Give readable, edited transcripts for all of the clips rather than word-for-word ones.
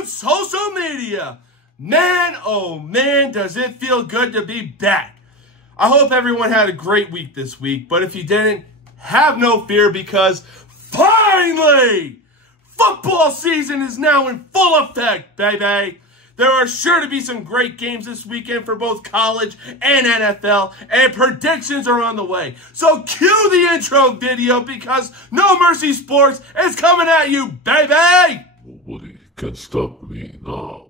on social media. Man, oh man, does it feel good to be back. I hope everyone had a great week this week, but if you didn't, have no fear because finally, football season is now in full effect, baby. There are sure to be some great games this weekend for both college and NFL, and predictions are on the way. So cue the intro video because No Mercy Sports is coming at you, baby! Nobody can stop me now.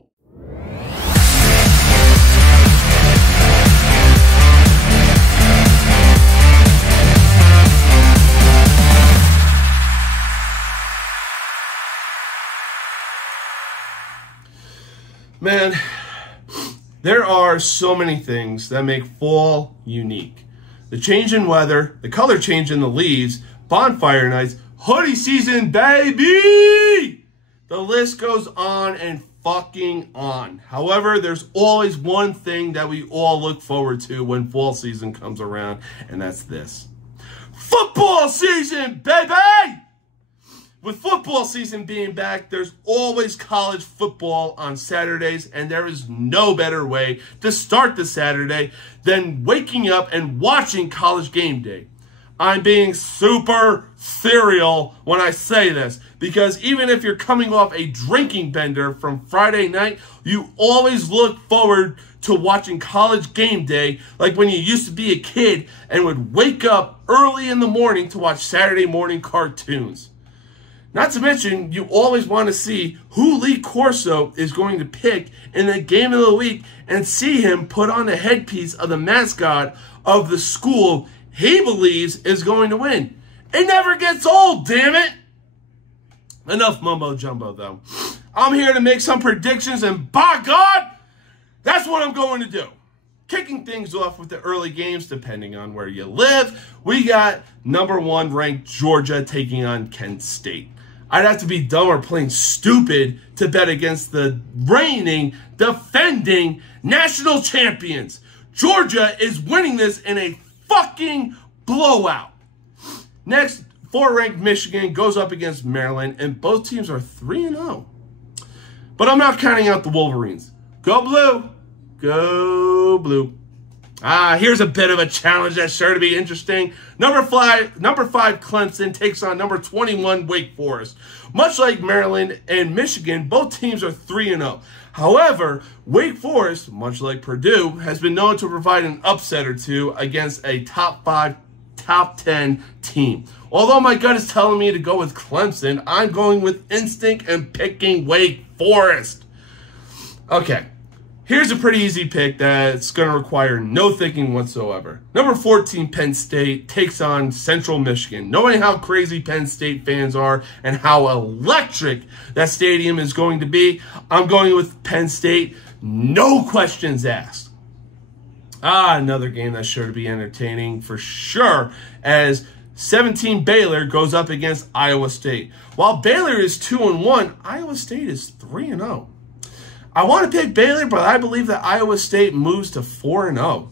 Man, there are so many things that make fall unique. The change in weather, the color change in the leaves, bonfire nights, hoodie season, baby! The list goes on and fucking on. However, there's always one thing that we all look forward to when fall season comes around, and that's this. Football season, baby! With football season being back, there's always college football on Saturdays, and there is no better way to start the Saturday than waking up and watching College Game Day. I'm being super serial when I say this, because even if you're coming off a drinking bender from Friday night, you always look forward to watching College Game Day like when you used to be a kid and would wake up early in the morning to watch Saturday morning cartoons. Not to mention, you always want to see who Lee Corso is going to pick in the game of the week and see him put on the headpiece of the mascot of the school he believes is going to win. It never gets old, damn it! Enough mumbo jumbo, though. I'm here to make some predictions, and by God, that's what I'm going to do. Kicking things off with the early games, depending on where you live, we got #1 ranked Georgia taking on Kent State. I'd have to be dumb or plain stupid to bet against the reigning, defending national champions. Georgia is winning this in a fucking blowout. Next, 4-ranked Michigan goes up against Maryland, and both teams are 3-0. But I'm not counting out the Wolverines. Go blue. Go blue. Here's a bit of a challenge that's sure to be interesting. Number five Clemson takes on number 21 Wake Forest. Much like Maryland and Michigan, both teams are 3-0. However, Wake Forest, much like Purdue, has been known to provide an upset or two against a top 5, top 10 team. Although my gut is telling me to go with Clemson, I'm going with instinct and picking Wake Forest. Okay. Here's a pretty easy pick that's going to require no thinking whatsoever. Number 14, Penn State takes on Central Michigan. Knowing how crazy Penn State fans are and how electric that stadium is going to be, I'm going with Penn State, no questions asked. Another game that's sure to be entertaining for sure, as 17 Baylor goes up against Iowa State. While Baylor is 2-1, Iowa State is 3-0. I want to pick Baylor, but I believe that Iowa State moves to 4-0.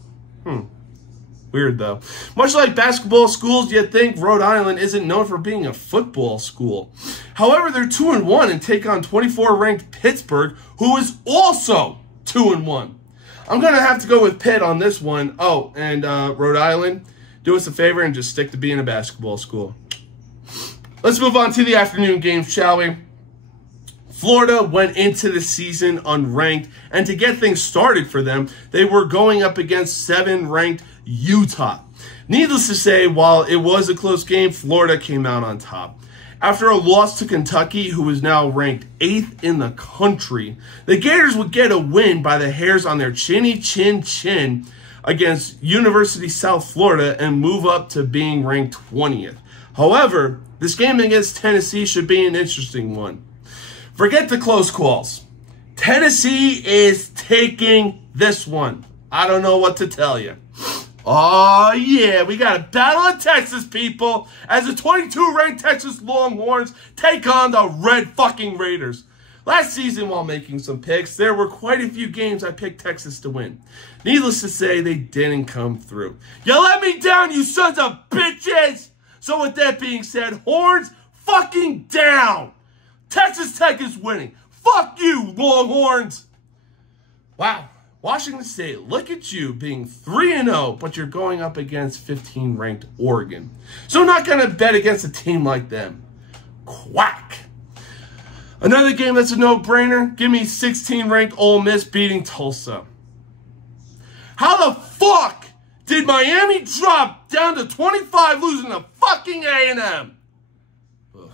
Weird, though. Much like basketball schools, you'd think Rhode Island isn't known for being a football school. However, they're 2-1 and take on 24-ranked Pittsburgh, who is also 2-1. I'm going to have to go with Pitt on this one. Oh, and Rhode Island, do us a favor and just stick to being a basketball school. Let's move on to the afternoon games, shall we? Florida went into the season unranked, and to get things started for them, they were going up against 7-ranked Utah. Needless to say, while it was a close game, Florida came out on top. After a loss to Kentucky, who is now ranked 8th in the country, the Gators would get a win by the hairs on their chinny chin against University South Florida and move up to being ranked 20th. However, this game against Tennessee should be an interesting one. Forget the close calls. Tennessee is taking this one. I don't know what to tell you. Oh, yeah, we got a battle in Texas, people, as the 22-ranked Texas Longhorns take on the Red fucking Raiders. Last season, while making some picks, there were quite a few games I picked Texas to win. Needless to say, they didn't come through. You let me down, you sons of bitches! So with that being said, horns fucking down! Texas Tech is winning Fuck you, Longhorns! Wow, Washington State, look at you being 3-0, but you're going up against 15th-ranked Oregon. So not going to bet against a team like them. Quack. Another game that's a no-brainer, give me 16th-ranked Ole Miss beating Tulsa. How the fuck did Miami drop down to 25 losing to fucking A&M? Ugh.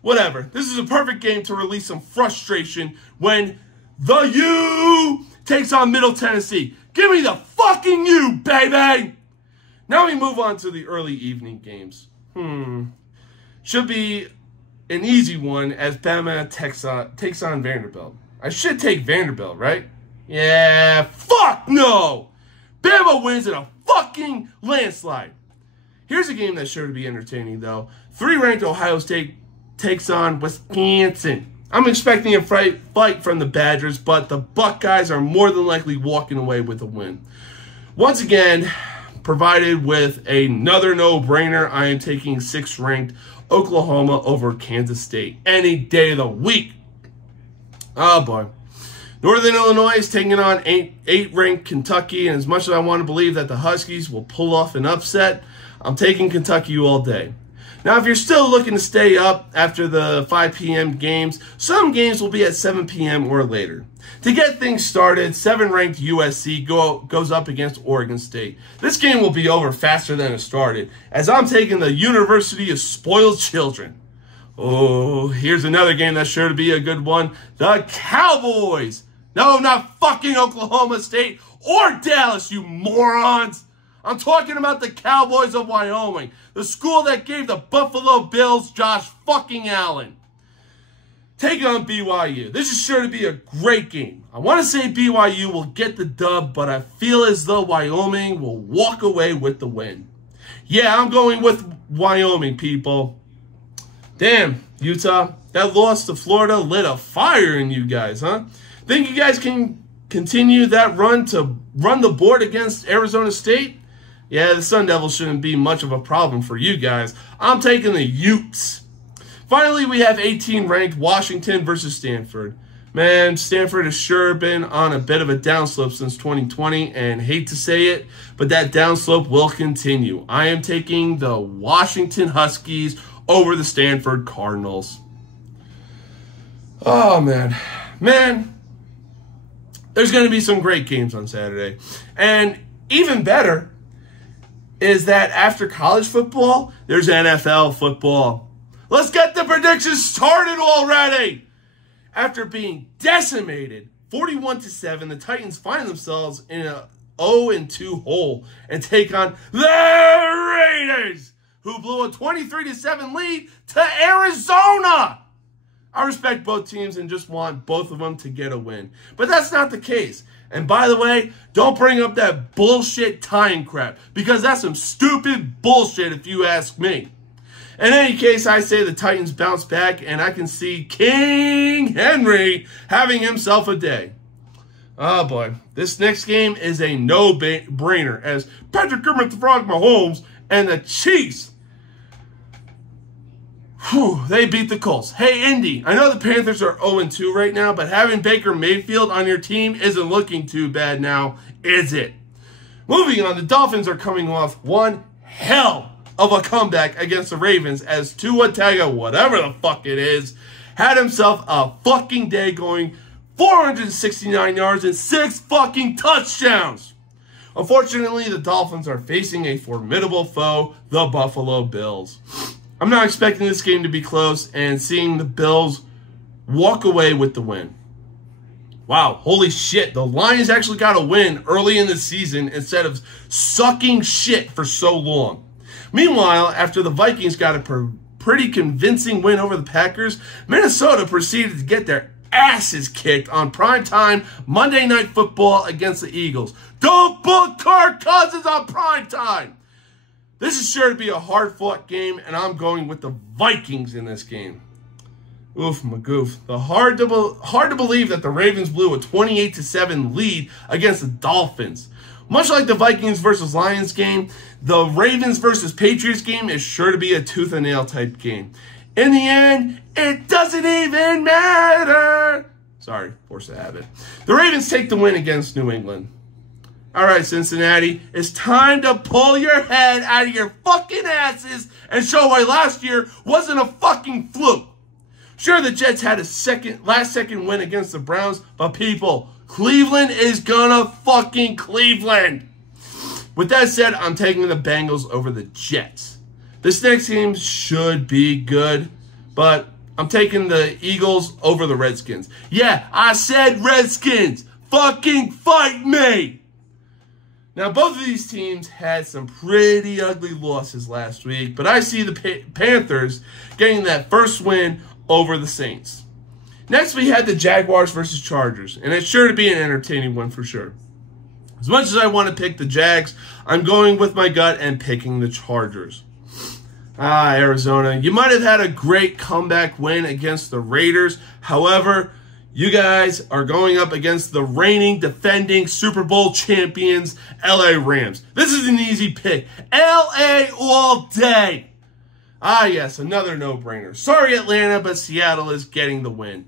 Whatever. This is a perfect game to release some frustration when the U takes on Middle Tennessee. Give me the fucking U, baby! Now we move on to the early evening games. Should be an easy one as Bama takes on Vanderbilt. I should take Vanderbilt, right? Yeah, fuck no! Bama wins in a fucking landslide. Here's a game that's sure to be entertaining, though. 3-ranked Ohio State takes on Wisconsin. I'm expecting a fight from the Badgers, but the Buckeyes are more than likely walking away with a win. Once again, provided with another no-brainer, I am taking 6th-ranked Oklahoma over Kansas State any day of the week. Oh, boy. Northern Illinois is taking on 8th-ranked Kentucky, and as much as I want to believe that the Huskies will pull off an upset, I'm taking Kentucky all day. Now, if you're still looking to stay up after the 5 p.m. games, some games will be at 7 p.m. or later. To get things started, 7th-ranked USC goes up against Oregon State. This game will be over faster than it started, as I'm taking the University of Spoiled Children. Oh, here's another game that's sure to be a good one. The Cowboys. No, not fucking Oklahoma State or Dallas, you morons. I'm talking about the Cowboys of Wyoming, the school that gave the Buffalo Bills Josh fucking Allen. Take on BYU. This is sure to be a great game. I want to say BYU will get the dub, but I feel as though Wyoming will walk away with the win. Yeah, I'm going with Wyoming, people. Damn, Utah, that loss to Florida lit a fire in you guys, huh? Think you guys can continue that run to run the board against Arizona State? Yeah, the Sun Devils shouldn't be much of a problem for you guys. I'm taking the Utes. Finally, we have 18th-ranked Washington versus Stanford. Man, Stanford has sure been on a bit of a downslope since 2020, and hate to say it, but that downslope will continue. I am taking the Washington Huskies over the Stanford Cardinals. Oh, man. Man, there's going to be some great games on Saturday. And even better is that after college football, there's NFL football. Let's get the predictions started already. After being decimated 41-7, the Titans find themselves in a 0-2 hole and take on the Raiders, who blew a 23-7 lead to Arizona. I respect both teams and just want both of them to get a win. But that's not the case. And by the way, don't bring up that bullshit tying crap, because that's some stupid bullshit if you ask me. In any case, I say the Titans bounce back, and I can see King Henry having himself a day. Oh boy, this next game is a no-brainer as Patrick Kermit the Frog Mahomes and the Chiefs, they beat the Colts. Hey, Indy, I know the Panthers are 0-2 right now, but having Baker Mayfield on your team isn't looking too bad now, is it? Moving on, the Dolphins are coming off one hell of a comeback against the Ravens as Tua Tagovailoa, whatever the fuck it is, had himself a fucking day going 469 yards and 6 fucking touchdowns. Unfortunately, the Dolphins are facing a formidable foe, the Buffalo Bills. I'm not expecting this game to be close and seeing the Bills walk away with the win. Wow, holy shit, the Lions actually got a win early in the season instead of sucking shit for so long. Meanwhile, after the Vikings got a pretty convincing win over the Packers, Minnesota proceeded to get their asses kicked on primetime Monday Night Football against the Eagles. Don't book Kirk Cousins on primetime! This is sure to be a hard-fought game, and I'm going with the Vikings in this game. Oof, magoof. Hard to believe that the Ravens blew a 28-7 lead against the Dolphins. Much like the Vikings versus Lions game, the Ravens versus Patriots game is sure to be a tooth and nail type game. In the end, it doesn't even matter. force of habit. The Ravens take the win against New England. All right, Cincinnati, it's time to pull your head out of your fucking asses and show why last year wasn't a fucking fluke. Sure, the Jets had a last-second win against the Browns, but people, Cleveland is gonna fucking Cleveland. With that said, I'm taking the Bengals over the Jets. This next game should be good, but I'm taking the Eagles over the Redskins. Yeah, I said Redskins. Fucking fight me. Now, both of these teams had some pretty ugly losses last week, but I see the Panthers getting that first win over the Saints. Next, we had the Jaguars versus Chargers, and it's sure to be an entertaining one for sure. As much as I want to pick the Jags, I'm going with my gut and picking the Chargers. Arizona, you might have had a great comeback win against the Raiders. However, you guys are going up against the reigning, defending Super Bowl champions, LA Rams. This is an easy pick. LA all day. Yes, another no-brainer. Sorry, Atlanta, but Seattle is getting the win.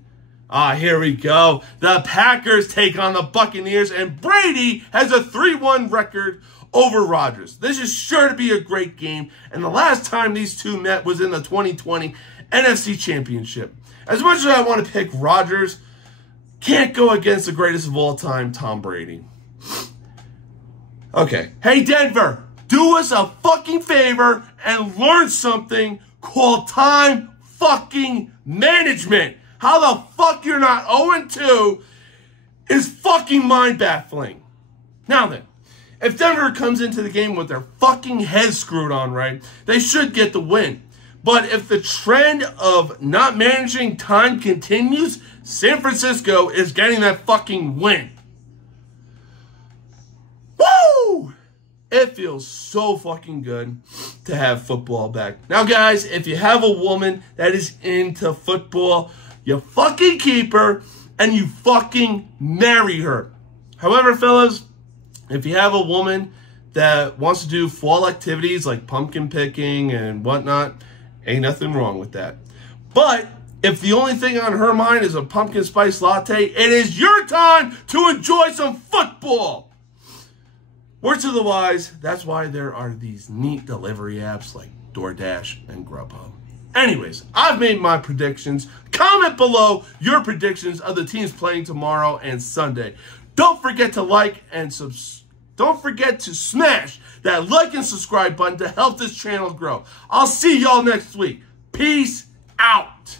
Here we go. The Packers take on the Buccaneers, and Brady has a 3-1 record over Rodgers. This is sure to be a great game, and the last time these two met was in the 2020 NFC Championship. As much as I want to pick Rodgers, can't go against the greatest of all time, Tom Brady. Okay. Hey, Denver, do us a fucking favor and learn something called time fucking management. How the fuck you're not 0-2 is fucking mind-baffling. Now then, if Denver comes into the game with their fucking heads screwed on right, they should get the win. But if the trend of not managing time continues, San Francisco is getting that fucking win. Woo! It feels so fucking good to have football back. Now, guys, if you have a woman that is into football, you fucking keep her and you fucking marry her. However, fellas, if you have a woman that wants to do fall activities like pumpkin picking and whatnot, ain't nothing wrong with that. But if the only thing on her mind is a pumpkin spice latte, it is your time to enjoy some football. Word to the wise, that's why there are these neat delivery apps like DoorDash and Grubhub. Anyways, I've made my predictions. Comment below your predictions of the teams playing tomorrow and Sunday. Don't forget to like and don't forget to smash that like and subscribe button to help this channel grow. I'll see y'all next week. Peace out.